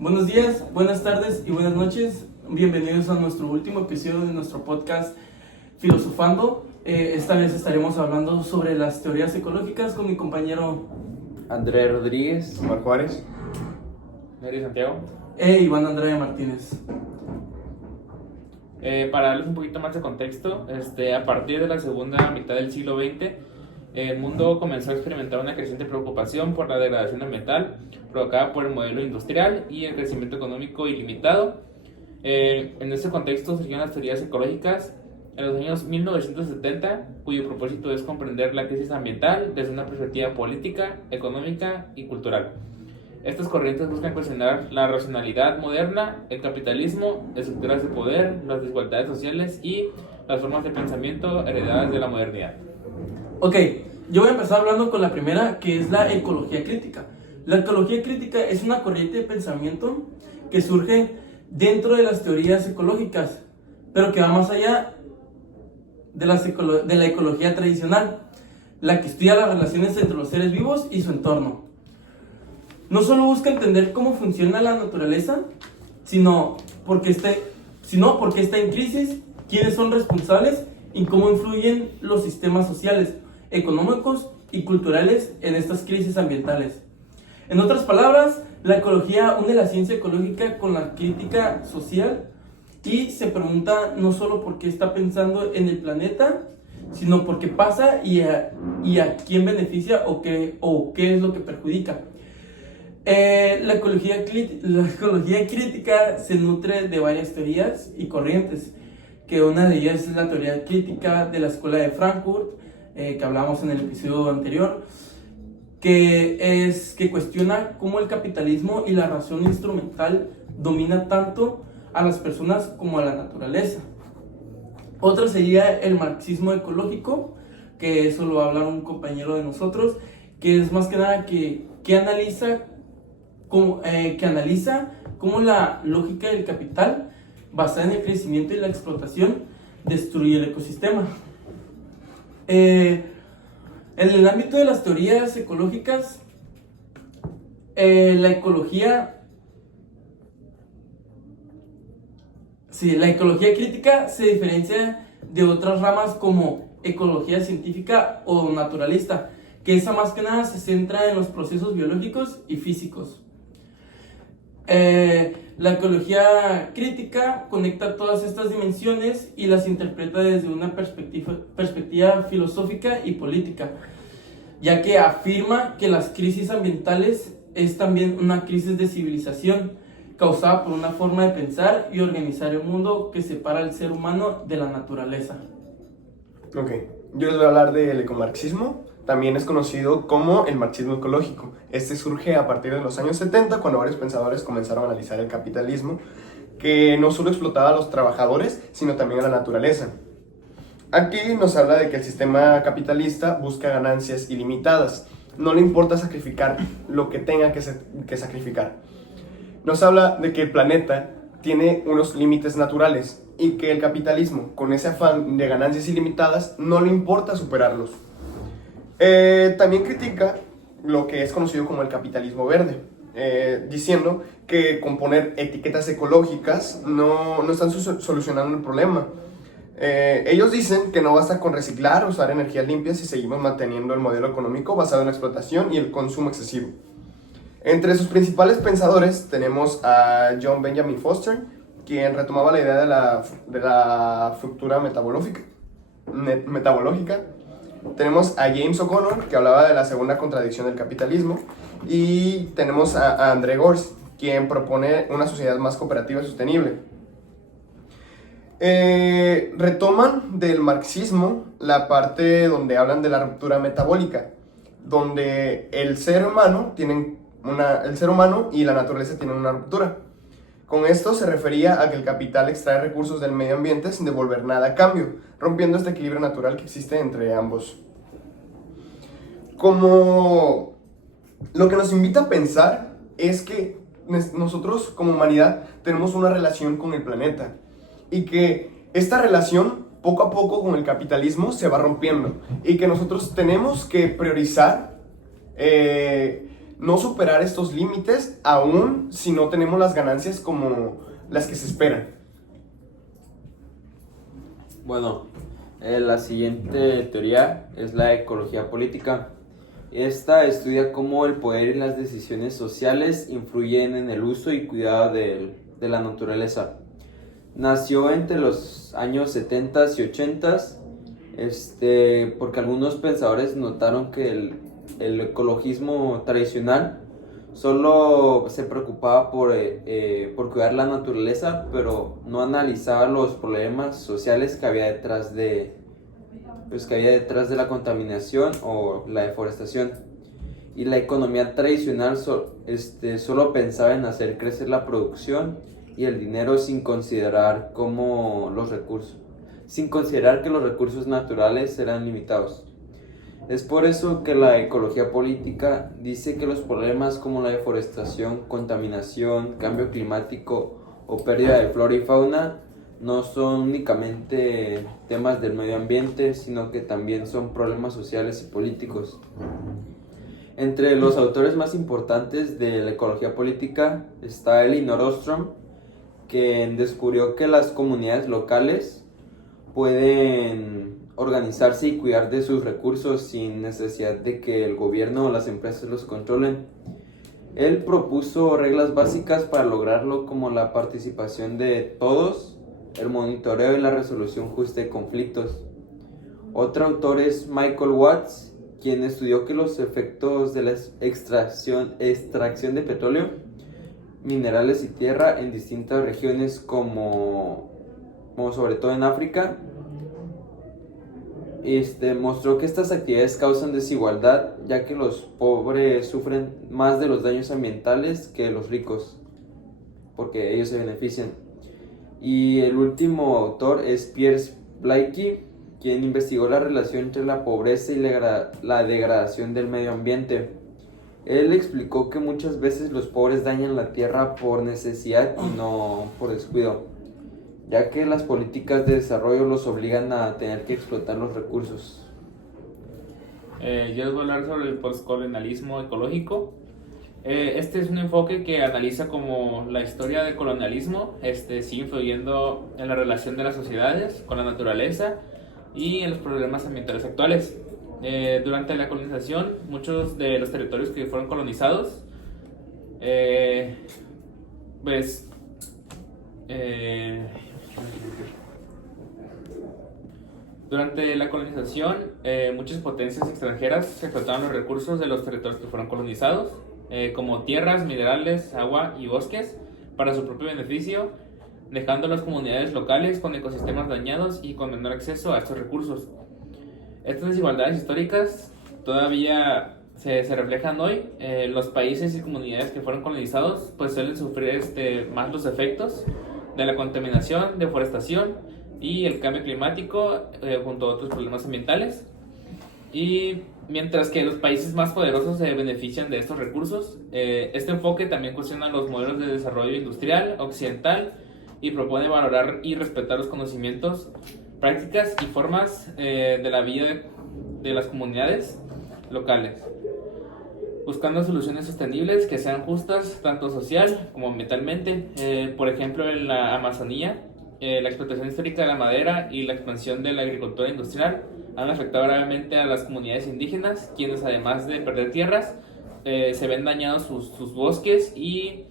Buenos días, buenas tardes y buenas noches. Bienvenidos a nuestro último episodio de nuestro podcast Filosofando. Esta vez estaremos hablando sobre las teorías ecológicas con mi compañero Andrés Rodríguez, Omar Juárez. Neri Santiago. Iván Andrade Martínez. Para darles un poquito más de contexto, a partir de la segunda mitad del siglo XX, el mundo comenzó a experimentar una creciente preocupación por la degradación ambiental provocada por el modelo industrial y el crecimiento económico ilimitado. En este contexto surgieron las teorías ecológicas en los años 1970, cuyo propósito es comprender la crisis ambiental desde una perspectiva política, económica y cultural. Estas corrientes buscan cuestionar la racionalidad moderna, el capitalismo, estructuras de poder, las desigualdades sociales y las formas de pensamiento heredadas de la modernidad. Ok, yo voy a empezar hablando con la primera, que es la ecología crítica. La ecología crítica es una corriente de pensamiento que surge dentro de las teorías ecológicas, pero que va más allá de la ecología tradicional, la que estudia las relaciones entre los seres vivos y su entorno. No solo busca entender cómo funciona la naturaleza, sino porque está en crisis, quiénes son responsables y cómo influyen los sistemas sociales, económicos y culturales en estas crisis ambientales. En otras palabras, la ecología une la ciencia ecológica con la crítica social y se pregunta no solo por qué está pensando en el planeta, sino por qué pasa y a quién beneficia o qué es lo que perjudica. La ecología crítica se nutre de varias teorías y corrientes, que una de ellas es la teoría crítica de la Escuela de Frankfurt, que hablábamos en el episodio anterior, que cuestiona cómo el capitalismo y la razón instrumental domina tanto a las personas como a la naturaleza. Otra sería el marxismo ecológico, que eso lo va a hablar un compañero de nosotros, que es más que nada que analiza cómo la lógica del capital, basada en el crecimiento y la explotación, destruye el ecosistema. En el ámbito de las teorías ecológicas, la ecología crítica se diferencia de otras ramas como ecología científica o naturalista, que esa más que nada se centra en los procesos biológicos y físicos. La ecología crítica conecta todas estas dimensiones y las interpreta desde una perspectiva filosófica y política, ya que afirma que las crisis ambientales es también una crisis de civilización causada por una forma de pensar y organizar el mundo que separa al ser humano de la naturaleza. Ok, yo les voy a hablar del ecomarxismo. También es conocido como el marxismo ecológico. Este surge a partir de los años 70, cuando varios pensadores comenzaron a analizar el capitalismo, que no solo explotaba a los trabajadores, sino también a la naturaleza. Aquí nos habla de que el sistema capitalista busca ganancias ilimitadas. No le importa sacrificar lo que tenga que sacrificar. Nos habla de que el planeta tiene unos límites naturales y que el capitalismo, con ese afán de ganancias ilimitadas, no le importa superarlos. También critica lo que es conocido como el capitalismo verde, diciendo que con poner etiquetas ecológicas no están solucionando el problema. Ellos dicen que no basta con reciclar o usar energías limpias si seguimos manteniendo el modelo económico basado en la explotación y el consumo excesivo. Entre sus principales pensadores tenemos a John Benjamin Foster, quien retomaba la idea de la fractura metabológica. Tenemos a James O'Connor, que hablaba de la segunda contradicción del capitalismo, y tenemos a André Gorz, quien propone una sociedad más cooperativa y sostenible. Retoman del marxismo la parte donde hablan de la ruptura metabólica, donde el ser humano y la naturaleza tienen una ruptura. Con esto se refería a que el capital extrae recursos del medio ambiente sin devolver nada a cambio, rompiendo este equilibrio natural que existe entre ambos. Como lo que nos invita a pensar es que nosotros como humanidad tenemos una relación con el planeta y que esta relación poco a poco con el capitalismo se va rompiendo y que nosotros tenemos que priorizar no superar estos límites aún si no tenemos las ganancias como las que se esperan. Bueno, la siguiente teoría es la ecología política. Esta estudia cómo el poder y las decisiones sociales influyen en el uso y cuidado de la naturaleza. Nació entre los años 70 y 80, porque algunos pensadores notaron que el ecologismo tradicional solo se preocupaba por cuidar la naturaleza, pero no analizaba los problemas sociales que había detrás de la contaminación o la deforestación. Y la economía tradicional solo pensaba en hacer crecer la producción y el dinero sin considerar que los recursos naturales eran limitados. Es por eso que la ecología política dice que los problemas como la deforestación, contaminación, cambio climático o pérdida de flora y fauna no son únicamente temas del medio ambiente, sino que también son problemas sociales y políticos. Entre los autores más importantes de la ecología política está Elinor Ostrom, quien descubrió que las comunidades locales pueden organizarse y cuidar de sus recursos sin necesidad de que el gobierno o las empresas los controlen. Él propuso reglas básicas para lograrlo, como la participación de todos, el monitoreo y la resolución justa de conflictos. Otro autor es Michael Watts, quien estudió que los efectos de la extracción de petróleo, minerales y tierra en distintas regiones como sobre todo en África, mostró que estas actividades causan desigualdad, ya que los pobres sufren más de los daños ambientales que los ricos, porque ellos se benefician. Y el último autor es Piers Blaikie, quien investigó la relación entre la pobreza y la degradación del medio ambiente. Él explicó que muchas veces los pobres dañan la tierra por necesidad y no por descuido, ya que las políticas de desarrollo los obligan a tener que explotar los recursos. Yo les voy a hablar sobre el postcolonialismo ecológico. Este es un enfoque que analiza cómo la historia del colonialismo sigue influyendo en la relación de las sociedades con la naturaleza y en los problemas ambientales actuales. Durante la colonización, muchos de los territorios que fueron colonizados, durante la colonización, muchas potencias extranjeras explotaban los recursos de los territorios que fueron colonizados, como tierras, minerales, agua y bosques, para su propio beneficio, dejando a las comunidades locales con ecosistemas dañados y con menor acceso a estos recursos. Estas desigualdades históricas todavía se reflejan hoy. Los países y comunidades que fueron colonizados pues suelen sufrir más los efectos de la contaminación, deforestación y el cambio climático, junto a otros problemas ambientales. Y mientras que los países más poderosos se benefician de estos recursos, este enfoque también cuestiona los modelos de desarrollo industrial occidental y propone valorar y respetar los conocimientos, prácticas y formas de la vida de las comunidades locales, buscando soluciones sostenibles que sean justas tanto social como ambientalmente. Por ejemplo, en la Amazonía, la explotación histórica de la madera y la expansión de la agricultura industrial han afectado gravemente a las comunidades indígenas, quienes además de perder tierras, se ven dañados sus bosques y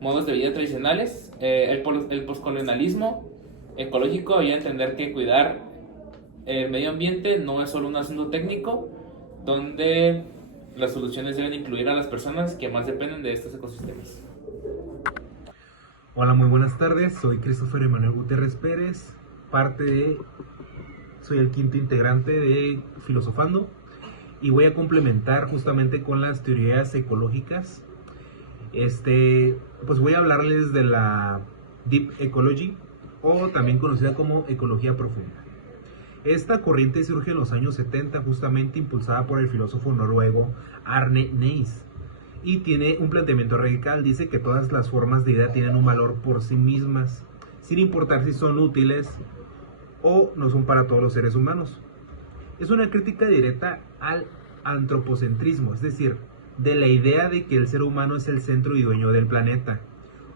modos de vida tradicionales. El postcolonialismo ecológico y entender que cuidar el medio ambiente no es solo un asunto técnico, donde las soluciones deben incluir a las personas que más dependen de estos ecosistemas. Hola, muy buenas tardes, soy Christopher Emanuel Gutiérrez Pérez, soy el quinto integrante de Filosofando y voy a complementar justamente con las teorías ecológicas. Pues voy a hablarles de la Deep Ecology, o también conocida como ecología profunda. Esta corriente surge en los años 70, justamente impulsada por el filósofo noruego Arne Naess, y tiene un planteamiento radical. Dice que todas las formas de vida tienen un valor por sí mismas, sin importar si son útiles o no son para todos los seres humanos. Es una crítica directa al antropocentrismo, es decir, de la idea de que el ser humano es el centro y dueño del planeta.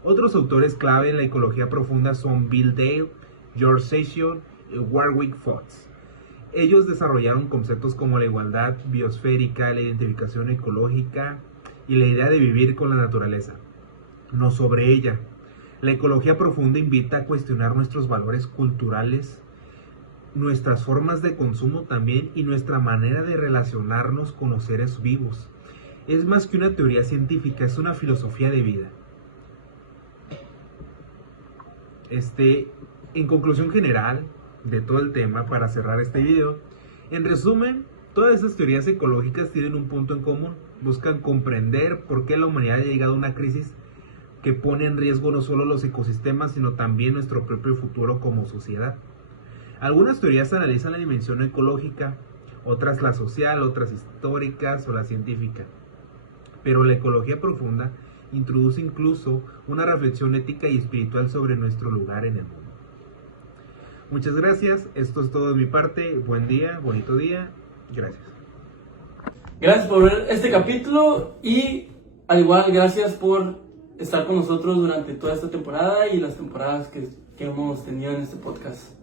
Otros autores clave en la ecología profunda son Bill Dale, George Session y Warwick Fox. Ellos desarrollaron conceptos como la igualdad biosférica, la identificación ecológica y la idea de vivir con la naturaleza, no sobre ella. La ecología profunda invita a cuestionar nuestros valores culturales, nuestras formas de consumo también y nuestra manera de relacionarnos con los seres vivos. Es más que una teoría científica, es una filosofía de vida. En conclusión general de todo el tema, para cerrar este video, en resumen, todas esas teorías ecológicas tienen un punto en común. Buscan comprender por qué la humanidad ha llegado a una crisis que pone en riesgo no solo los ecosistemas, sino también nuestro propio futuro como sociedad. Algunas teorías analizan la dimensión ecológica, otras la social, otras históricas o la científica. Pero la ecología profunda introduce incluso una reflexión ética y espiritual sobre nuestro lugar en el mundo. Muchas gracias, esto es todo de mi parte. Buen día, bonito día, gracias. Gracias por ver este capítulo y al igual gracias por estar con nosotros durante toda esta temporada y las temporadas que hemos tenido en este podcast.